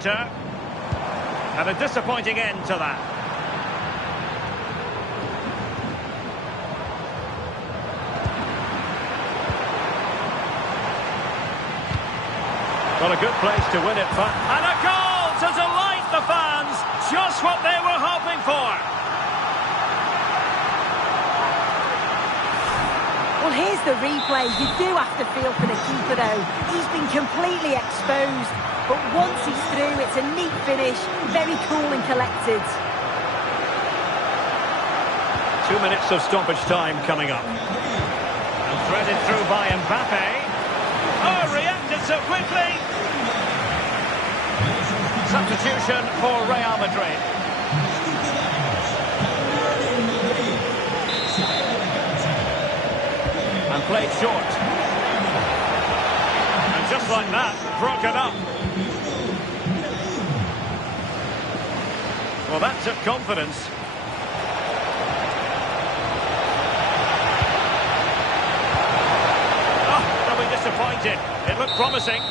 counter. And a disappointing end to that. Well, a good place to win it, and a goal to delight the fans. Just what they were hoping for. Well, here's the replay. You do have to feel for the keeper, though. He's been completely exposed. But once he's through, it's a neat finish. Very cool and collected. 2 minutes of stoppage time coming up. And threaded through by Mbappe. Oh, reacted so quickly. Substitution for Real Madrid. And played short. And just like that, broken up. Well, that took confidence. Disappointed. It looked promising.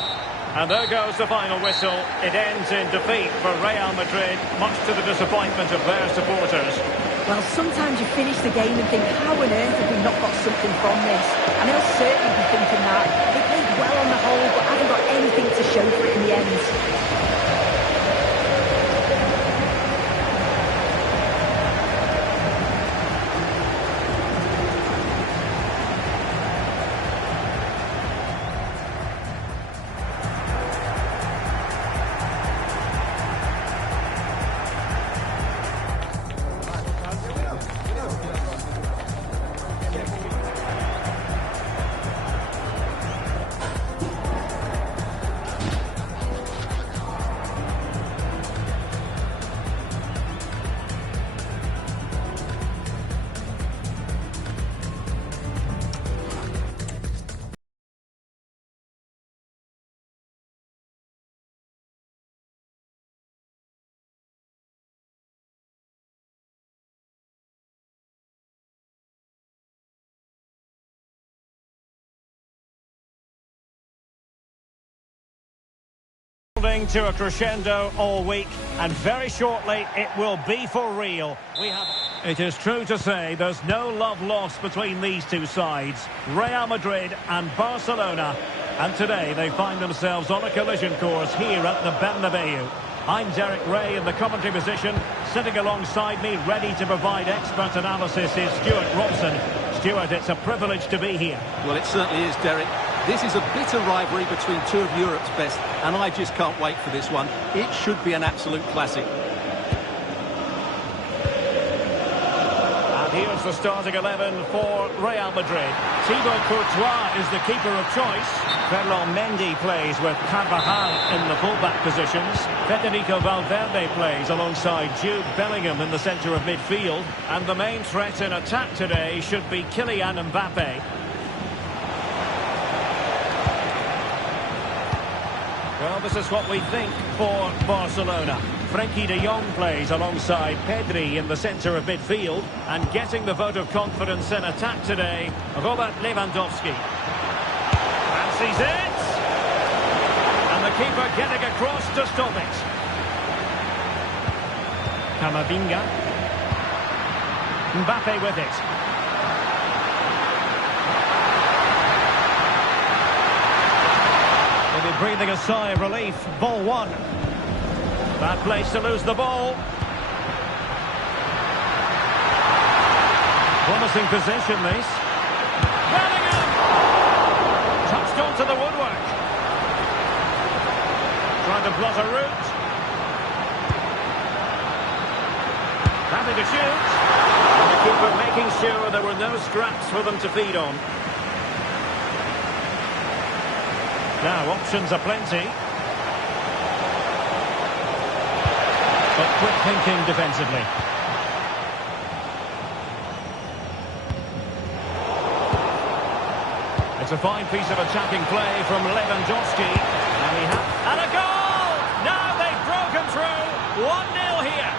And there goes the final whistle. It ends in defeat for Real Madrid, much to the disappointment of their supporters. Well, sometimes you finish the game and think, how on earth have we not got something from this? And they'll certainly be thinking that. They played well on the whole, but haven't got anything to show for it in the end. To a crescendo all week, and very shortly it will be for real. It is true to say there's no love lost between these two sides, Real Madrid and Barcelona, and today they find themselves on a collision course here at the Bernabeu. I'm Derek Ray in the commentary position. Sitting alongside me, ready to provide expert analysis, is Stuart Robson. Stuart, it's a privilege to be here. Well, it certainly is, Derek. This is a bitter rivalry between two of Europe's best, and I just can't wait for this one. It should be an absolute classic. And here's the starting 11 for Real Madrid. Thibaut Courtois is the keeper of choice. Ferland Mendy plays with Carvajal in the fullback positions. Federico Valverde plays alongside Jude Bellingham in the centre of midfield. And the main threat in attack today should be Kylian Mbappe. Well, this is what we think for Barcelona. Frenkie de Jong plays alongside Pedri in the centre of midfield. And getting the vote of confidence in attack today, Robert Lewandowski. Fancies it! And the keeper getting across to stop it. Camavinga. Mbappe with it. They'll be breathing a sigh of relief. Ball one. Bad place to lose the ball. Promising possession, this. Bellingham! Touched onto the woodwork. Trying to blot a route. Having to shoot. And the keeper making sure there were no scraps for them to feed on. Now, options are plenty. But quick thinking defensively. It's a fine piece of attacking play from Lewandowski. And a goal! Now they've broken through. 1-0 here.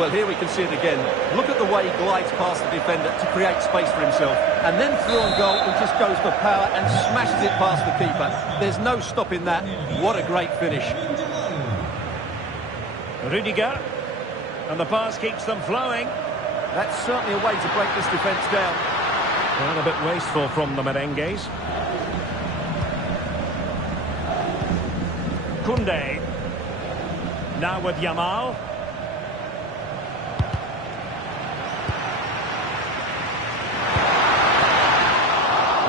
Well, here we can see it again. Look at the way he glides past the defender to create space for himself. And then through on goal, he just goes for power and smashes it past the keeper. There's no stopping that. What a great finish. Rudiger. And the pass keeps them flowing. That's certainly a way to break this defence down. Well, a bit wasteful from the Merengues. Koundé. Now with Yamal.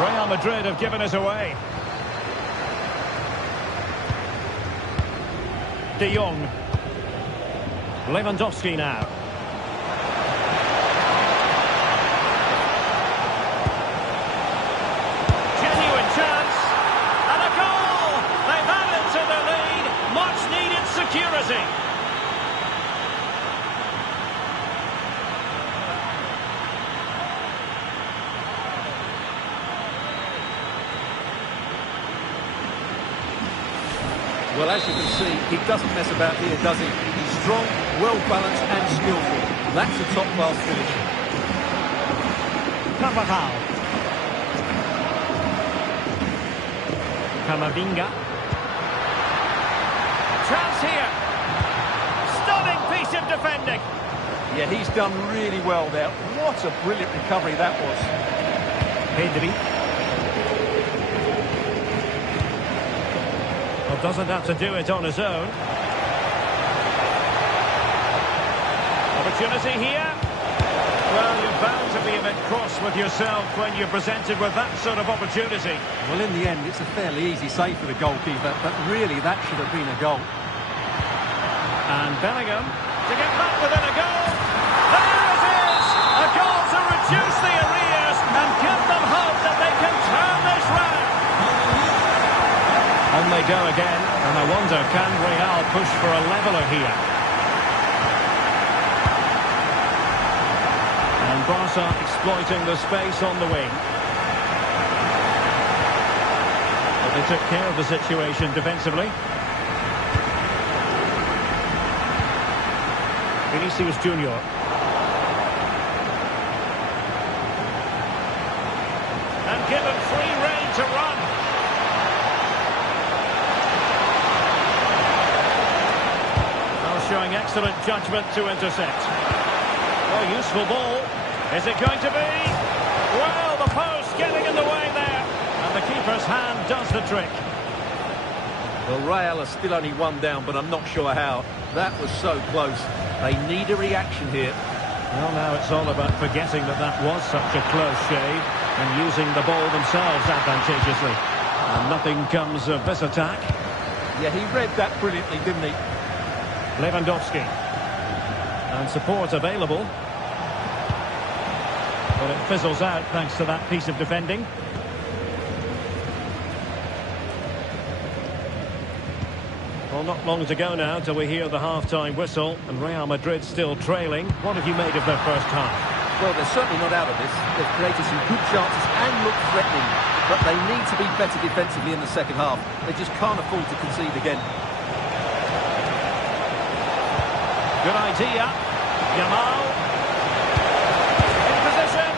Real Madrid have given us away. De Jong. Lewandowski now. Genuine chance. And a goal! They've added to the lead. Much needed security. Well, as you can see, he doesn't mess about here, does he? He's strong, well-balanced and skillful. That's a top-class finish. Carvajal. Camavinga. Chance here. Stunning piece of defending. Yeah, he's done really well there. What a brilliant recovery that was. Pedri. Well, doesn't have to do it on his own. Opportunity here. Well, you're bound to be a bit cross with yourself when you're presented with that sort of opportunity. Well, in the end, it's a fairly easy save for the goalkeeper, but really that should have been a goal. And Bellingham to get back within a goal. There it is! A goal to reduce the arrears and give them hope that they can turn this round. On they go again, and I wonder, can Real push for a leveller here? And Barca exploiting the space on the wing. But they took care of the situation defensively. Vinicius Junior. And given free rein to run. Well, showing excellent judgment to intercept. Well, useful ball. Is it going to be? Well, the post getting in the way there. And the keeper's hand does the trick. Well, Real are still only one down, but I'm not sure how. That was so close. They need a reaction here. Well, now it's all about forgetting that that was such a close shave and using the ball themselves advantageously. And nothing comes of this attack. Yeah, he read that brilliantly, didn't he? Lewandowski. And support available. But it fizzles out thanks to that piece of defending. Well, not long to go now till we hear the half-time whistle, and Real Madrid still trailing. What have you made of their first half? Well, they're certainly not out of this. They've created some good chances and look threatening, but they need to be better defensively in the second half. They just can't afford to concede again. Good idea. Yamal. In position.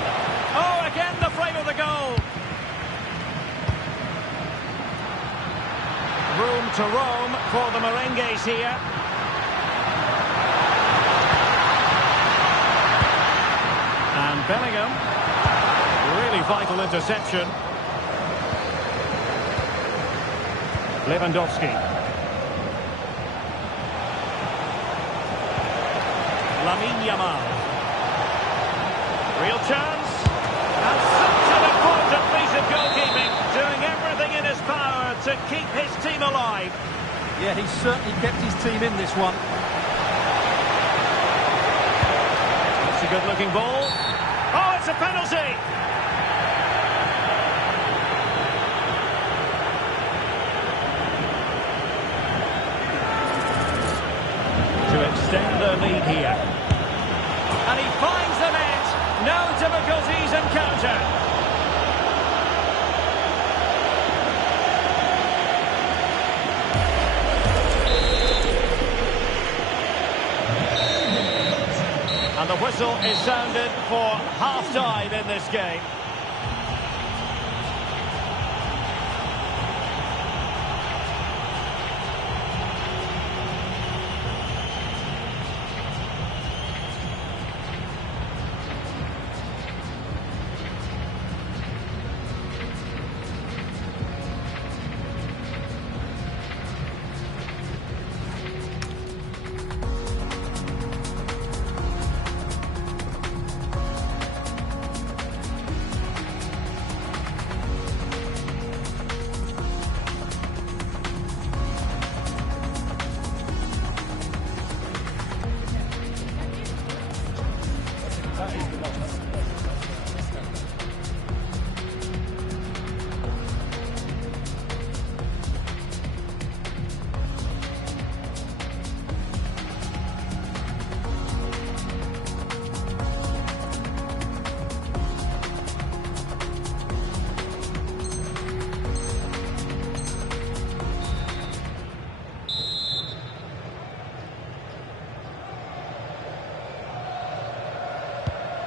Oh, again the frame of the goal. Room to roam for the Merengues here. And Bellingham. Really vital interception. Lewandowski. Yamal. Real chance. And such an important piece of goalkeeping. Doing everything in his power to keep his team alive. Yeah, he's certainly kept his team in this one. It's a good-looking ball. Oh, it's a penalty! To extend their lead here. And he finds the net. No difficulties encountered. And the whistle is sounded for half-time in this game.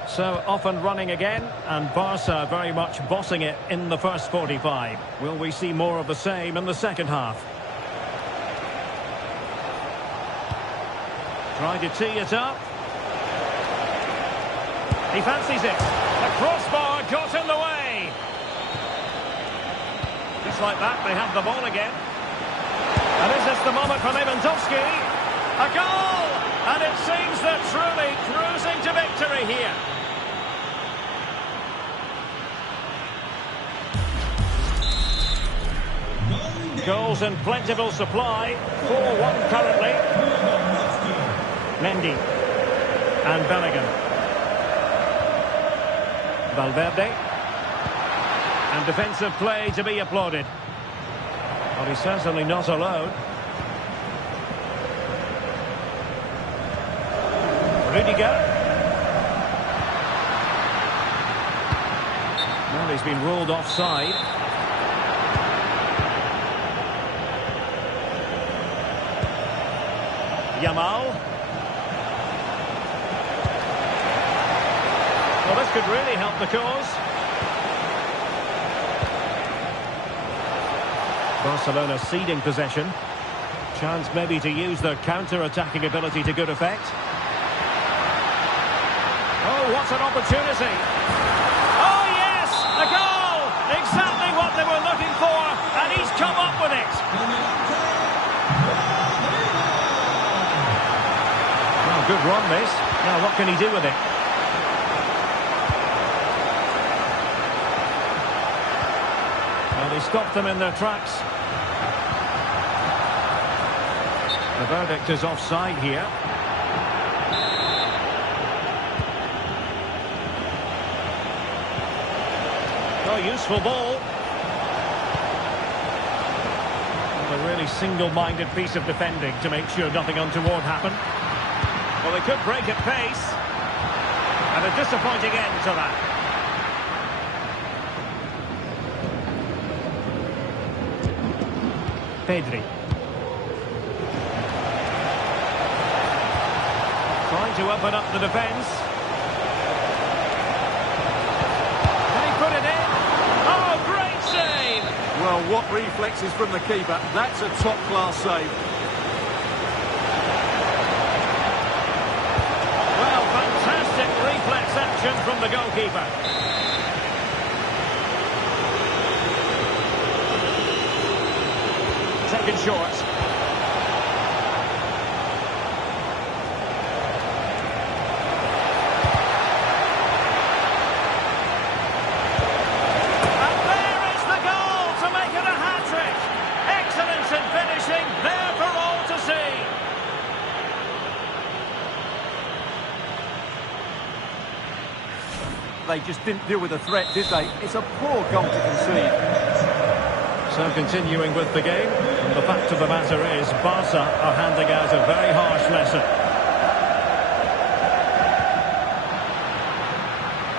So off and running again, and Barca very much bossing it in the first 45. Will we see more of the same in the second half? Trying to tee it up. He fancies it. The crossbar got in the way. Just like that, they have the ball again. And is this the moment for Lewandowski? A goal! And it seems they're truly cruising to victory here. Goals in plentiful supply. 4-1 currently. Mendy. And Bellingham. Valverde. And defensive play to be applauded. Well, he's certainly not alone. Rudiger. Well, he's been ruled offside. Yamal. Well, this could really help the cause. Barcelona ceding possession. Chance maybe to use their counter-attacking ability to good effect. Oh, what an opportunity. Oh, yes! A goal! Exactly what they were looking for, and he's come up with it. Good run, this. Now, what can he do with it? Well, he stopped them in their tracks. The verdict is offside here. Oh, useful ball. Well, a really single-minded piece of defending to make sure nothing untoward happened. Well, they could break at pace. And a disappointing end to that. Pedri. Trying to open up the defence. Can he put it in? Oh, great save! Well, what reflexes from the keeper. That's a top-class save. Reflex action from the goalkeeper. Taken short. And there is the goal to make it a hat-trick. Excellence in finishing, there for all to see. They just didn't deal with the threat, did they? It's a poor goal to concede. So continuing with the game, and the fact of the matter is Barca are handing out a very harsh lesson.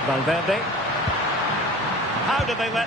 Valverde. How did they let